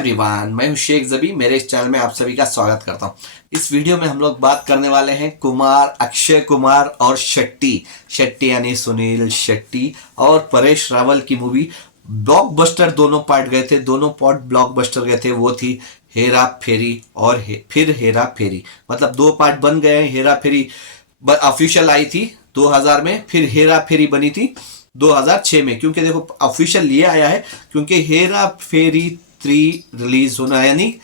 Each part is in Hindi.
एवरीवन, मैं हूं शेख जबी। मेरे इस चैनल में आप सभी का स्वागत करता हूं। इस वीडियो में हम लोग बात करने वाले हैं कुमार, अक्षय कुमार और शेट्टी यानी सुनील शेट्टी और परेश रावल की मूवी ब्लॉकबस्टर। दोनों पार्ट गए थे, दोनों पार्ट ब्लॉकबस्टर गए थे। वो थी हेरा फेरी और फिर हेरा फेरी। मतलब दो पार्ट बन गए हैं। हेरा फेरी ऑफिशियल आई थी 2000 में, फिर हेरा फेरी बनी थी 2006 में। क्योंकि देखो ऑफिशियल ये आया है क्योंकि हेरा फेरी 3 रिलीज होना यानी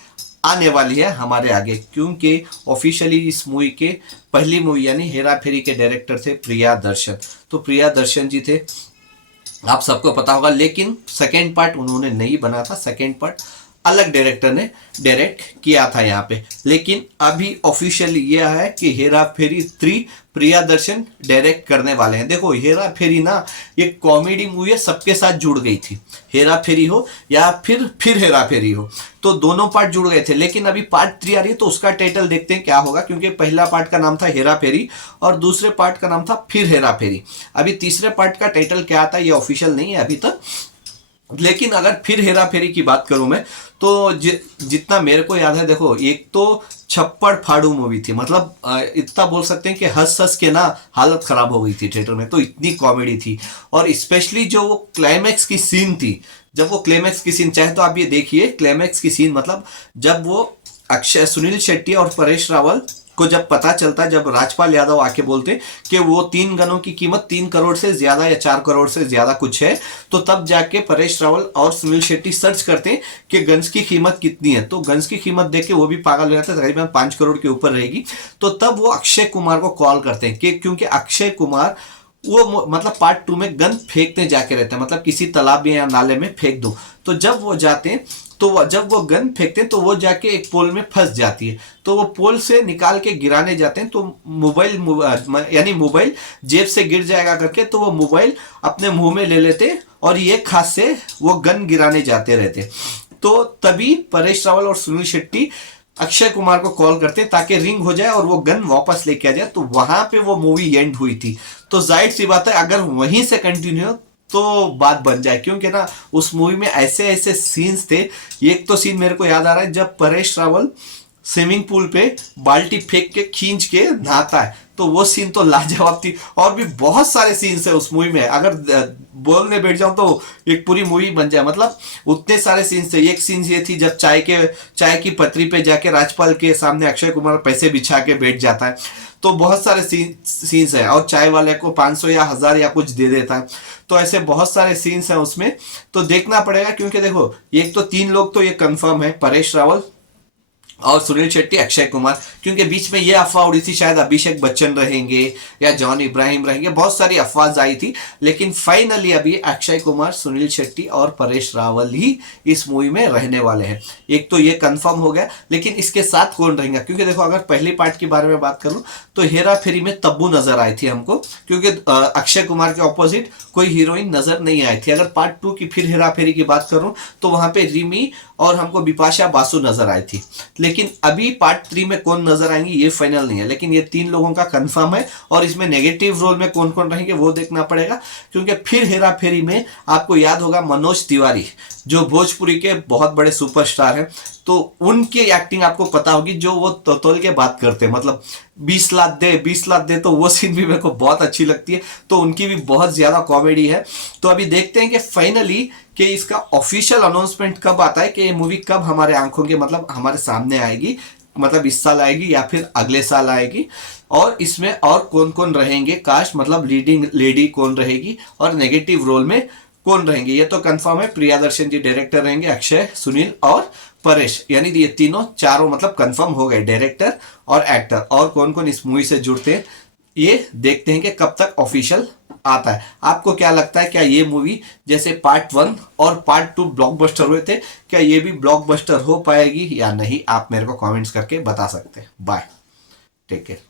आने वाली है हमारे आगे। क्योंकि ऑफिशियली इस मूवी के पहली मूवी यानी हेरा फेरी के डायरेक्टर थे प्रियदर्शन। तो प्रियदर्शन जी थे, आप सबको पता होगा। लेकिन सेकेंड पार्ट उन्होंने नहीं बना था, सेकेंड पार्ट अलग डायरेक्टर ने डायरेक्ट किया था यहाँ पे। लेकिन अभी ऑफिशियली ये है कि हेरा फेरी 3 प्रियदर्शन डायरेक्ट करने वाले हैं। देखो हेरा फेरी ना ये कॉमेडी मूवी है, सबके साथ जुड़ गई थी। हेरा फेरी हो या फिर हेरा फेरी हो, तो दोनों पार्ट जुड़ गए थे। लेकिन अभी पार्ट 3 आ रही है तो उसका टाइटल देखते हैं क्या होगा। क्योंकि पहला पार्ट का नाम था हेरा फेरी और दूसरे पार्ट का नाम था फिर हेरा फेरी। अभी तीसरे पार्ट का टाइटल क्या आता है ये ऑफिशियल नहीं है अभी तक। लेकिन अगर फिर हेरा फेरी की बात करूं मैं तो जितना मेरे को याद है, देखो एक तो छप्पड़ फाड़ू मूवी थी। मतलब इतना बोल सकते हैं कि हंस हंस के ना हालत खराब हो गई थी थिएटर में। तो इतनी कॉमेडी थी। और स्पेशली जो वो क्लाइमैक्स की सीन थी, जब वो क्लाइमैक्स की सीन, चाहे तो आप ये देखिए क्लाइमैक्स की सीन, मतलब जब वो अक्षय, सुनील शेट्टी और परेश रावल को जब पता चलता है, जब राजपाल यादव आके बोलते कि वो 3 गनों की कीमत 3 करोड़ से ज्यादा या 4 करोड़ से ज्यादा कुछ है, तो तब जाके परेश रावल और सुनील शेट्टी सर्च करते हैं कि गन्स की कीमत कितनी है। तो गन्स की कीमत देख के वो भी पागल हो जाता है, तकरीबन 5 करोड़ के ऊपर रहेगी। तो तब वो अक्षय कुमार को कॉल करते हैं कि क्योंकि अक्षय कुमार वो मतलब पार्ट 2 में गन फेंकने जाके रहते हैं, मतलब किसी तालाब या नाले में फेंक दो। तो जब वो जाते हैं तो जब वो गन फेंकते हैं तो वो जाके एक पोल में फंस जाती है। तो वो पोल से निकाल के गिराने जाते हैं तो मोबाइल यानी मोबाइल जेब से गिर जाएगा करके, तो वो मोबाइल अपने मुंह में ले लेते और ये खास से वो गन गिराने जाते रहते। तो तभी परेश रावल और सुनील शेट्टी अक्षय कुमार को कॉल करते हैं ताकि रिंग हो जाए और वो गन वापस लेके आ जाए। तो वहां पे वो मूवी एंड हुई थी। तो जाहिर सी बात है अगर वहीं से कंटिन्यू तो बात बन जाए। क्योंकि ना उस मूवी में ऐसे ऐसे सीन्स थे। एक तो सीन मेरे को याद आ रहा है जब परेश रावल स्विमिंग पूल पे बाल्टी फेंक के खींच के नहाता है, तो वो सीन तो लाजवाब थी। और भी बहुत सारे सीन्स है उस मूवी में, अगर बोलने बैठ जाऊं तो एक पूरी मूवी बन जाए। मतलब उतने सारे सीन्स थे। एक सीन ये थी जब चाय की पटरी पे जाके राजपाल के सामने अक्षय कुमार पैसे बिछा के बैठ जाता है। तो बहुत सारे सीन्स है और चाय वाले को 500 या 1000 या कुछ दे देता है। तो ऐसे बहुत सारे सीन्स हैं उसमें, तो देखना पड़ेगा। क्योंकि देखो एक तो 3 लोग तो ये कंफर्म है, परेश रावल और सुनील शेट्टी, अक्षय कुमार। क्योंकि बीच में ये अफवाह उड़ी थी शायद अभिषेक बच्चन रहेंगे या जॉन इब्राहिम रहेंगे, बहुत सारी अफवाह आई थी। लेकिन फाइनली अभी अक्षय कुमार, सुनील शेट्टी और परेश रावल ही इस मूवी में रहने वाले हैं। एक तो ये कंफर्म हो गया। लेकिन इसके साथ कौन रहेगा? क्योंकि देखो अगर पहली पार्ट के बारे में बात करूं तो हेरा फेरी में तब्बू नजर आई थी हमको। क्योंकि अक्षय कुमार के ऑपोजिट कोई हीरोइन नजर नहीं आई थी। अगर पार्ट 2 की फिर हेरा फेरी की बात करूं तो वहां पे रिमी और हमको बिपाशा बासु नजर आई थी। लेकिन अभी पार्ट 3 में कौन नजर आएंगे ये फाइनल नहीं है। लेकिन ये 3 लोगों का कंफर्म है। और इसमें नेगेटिव रोल में कौन कौन रहेंगे वो देखना पड़ेगा। क्योंकि फिर हेरा फेरी में आपको याद होगा मनोज तिवारी जो भोजपुरी के बहुत बड़े सुपरस्टार हैं, तो उनकी एक्टिंग आपको पता होगी। जो वो तोतल के बात करते हैं, मतलब 20 लाख दे, तो वो सीन भी मेरे को बहुत अच्छी लगती है। तो उनकी भी बहुत ज्यादा कॉमेडी है। तो अभी देखते हैं कि फाइनली कि इसका ऑफिशियल अनाउंसमेंट कब आता है, कि ये मूवी कब हमारे आंखों के मतलब हमारे सामने आएगी। मतलब इस साल आएगी या फिर अगले साल आएगी। और इसमें और कौन कौन रहेंगे कास्ट, मतलब लीडिंग लेडी कौन रहेगी और नेगेटिव रोल में कौन रहेंगे, ये तो कंफर्म है। प्रियदर्शन जी डायरेक्टर रहेंगे, अक्षय, सुनील और परेश, यानी ये चारों मतलब कंफर्म हो गए डायरेक्टर और एक्टर। और कौन कौन इस मूवी से जुड़ते हैं ये देखते हैं कि कब तक ऑफिशियल आता है। आपको क्या लगता है, क्या ये मूवी जैसे पार्ट 1 और पार्ट 2 ब्लॉकबस्टर हुए थे, क्या ये भी ब्लॉकबस्टर हो पाएगी या नहीं? आप मेरे को कमेंट्स करके बता सकते हैं। Bye, take care.